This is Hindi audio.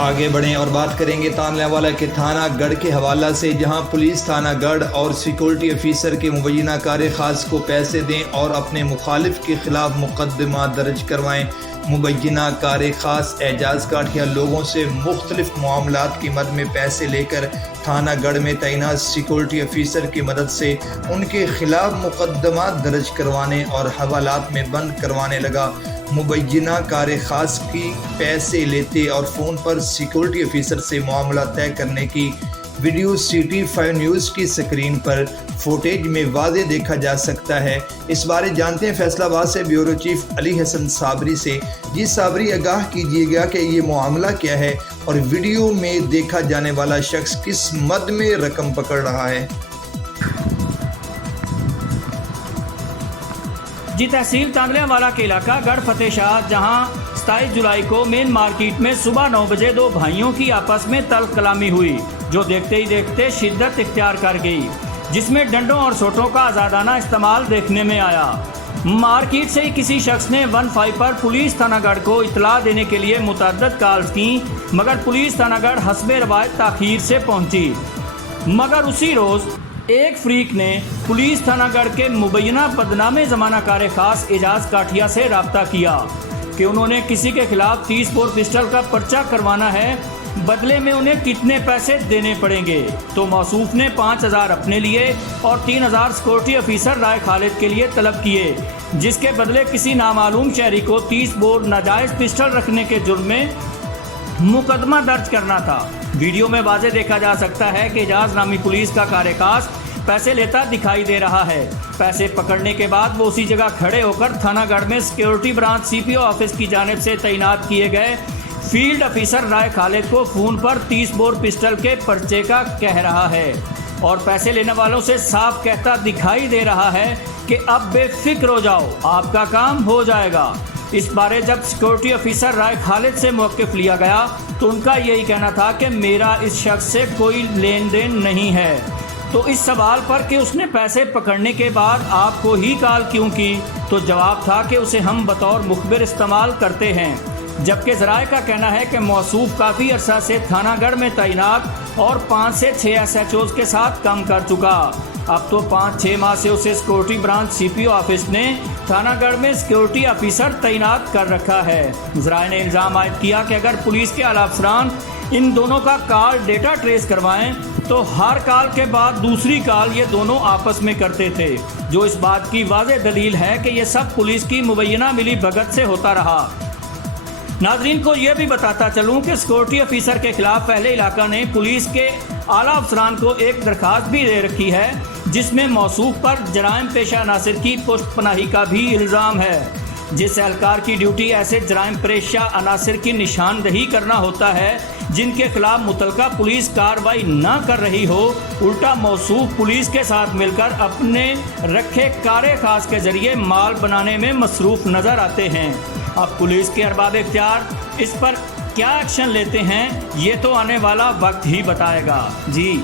आगे बढ़ें और बात करेंगे तानलेवाला के थाना गढ़ के हवाला से, जहां पुलिस थाना गढ़ और सिक्योरिटी ऑफिसर के मुबैना कार खास को पैसे दें और अपने मुखालिफ के खिलाफ मुकदमा दर्ज करवाएं। मुबैना कार खास एजाज काठिया लोगों से मुख्तलिफ मामलात की मद में पैसे लेकर थाना गढ़ में तैनात सिक्योरिटी ऑफिसर की मदद से उनके खिलाफ मुकदमा दर्ज करवाने और हवालात में बंद करवाने लगा। मुबैना कार खास की पैसे लेते और फ़ोन पर सिक्योरिटी ऑफिसर से मामला तय करने की वीडियो CT5 न्यूज़ की स्क्रीन पर फुटेज में वाज़े देखा जा सकता है। इस बारे जानते हैं फैसलाबाद से ब्यूरो चीफ अली हसन साबरी से। जी साबरी, आगाह कीजिएगा कि ये मामला क्या है और वीडियो में देखा जाने वाला शख्स किस मद में रकम पकड़ रहा है। जी, तहसील तानलेवाला के इलाका गढ़ फतेह शाह, जहां 27 जुलाई को मेन मार्केट में सुबह 9 बजे दो भाइयों की आपस में तल्ख कलामी हुई, जो देखते ही देखते शिद्दत इख्तियार कर गई, जिसमें डंडों और सोटों का आज़ादाना इस्तेमाल देखने में आया। मार्केट से ही किसी शख्स ने 15 पर पुलिस थानागढ़ को इतला देने के लिए मुतअद्दिद कॉल्स की, मगर पुलिस थानागढ़ हस्बे रवायत ताखीर से पहुंची। मगर उसी रोज़ एक फ्रीक ने पुलिस थानागढ़ के मुबैना बदनामे ज़माना कार खास एजाज काठिया से रब्ता किया कि उन्होंने किसी के खिलाफ 30 बोर पिस्टल का पर्चा करवाना है, बदले में उन्हें कितने पैसे देने पड़ेंगे। तो मौसूफ ने 5000 अपने लिए और 3000 सिक्योरिटी ऑफिसर राय खालिद के लिए तलब किए, जिसके बदले किसी नामालूम शहरी को 30 बोर नाजायज़ पिस्टल रखने के जुर्म में मुकदमा दर्ज करना था। वीडियो में वाज़े देखा जा सकता है कि एजाज नामी पुलिस का कार्यखास पैसे लेता दिखाई दे रहा है। पैसे पकड़ने के बाद वो उसी जगह खड़े होकर थानागढ़ में सिक्योरिटी ब्रांच CPO ऑफिस की जानिब से तैनात किए गए फील्ड ऑफिसर राय खालिद को फ़ोन पर 30 बोर पिस्टल के पर्चे का कह रहा है और पैसे लेने वालों से साफ कहता दिखाई दे रहा है कि अब बेफिक्र हो जाओ, आपका काम हो जाएगा। इस बारे जब सिक्योरिटी ऑफिसर राय खालिद से मौक़िफ़ लिया गया तो उनका यही कहना था कि मेरा इस शख्स से कोई लेन देन नहीं है। तो इस सवाल पर कि उसने पैसे पकड़ने के बाद आपको ही कॉल क्यों की, तो जवाब था कि उसे हम बतौर मुखबिर इस्तेमाल करते हैं। जबकि ज़राए का कहना है कि मौसूफ काफ़ी अरसा से थानागढ़ में तैनात और 5 से 6 SHOs के साथ काम कर चुका। अब तो 5-6 माह से उसे सिक्योरिटी ब्रांच CPO ऑफिस ने थानागढ़ में सिक्योरिटी ऑफिसर तैनात कर रखा है। ज़राए ने इल्ज़ाम आयद किया कि अगर पुलिस के आला अफसरान इन दोनों का कॉल डेटा ट्रेस करवाएं तो हर कॉल के बाद दूसरी कॉल ये दोनों आपस में करते थे, जो इस बात की वाज़ेह दलील है कि ये सब पुलिस की मुबैना मिली भगत से होता रहा। नाज़रीन को ये भी बताता चलूँ कि सिक्योरिटी ऑफिसर के खिलाफ पहले इलाका ने पुलिस के आला अफसरान को एक दरख्वास्त भी दे रखी है, जिसमें मौसूफ पर जराइम पेशा अनासिर की पुष्ट पनाही का भी इल्ज़ाम है। जिस एहलकार की ड्यूटी ऐसे जराइम पेशा अनासिर की निशानदही करना होता है जिनके खिलाफ मुतलका पुलिस कार्रवाई न कर रही हो, उल्टा मौसूफ पुलिस के साथ मिलकर अपने रखे कारे खास के जरिए माल बनाने में मसरूफ़ नज़र आते हैं। अब पुलिस के अरबाब इख्तियार इस पर क्या एक्शन लेते हैं, ये तो आने वाला वक्त ही बताएगा। जी।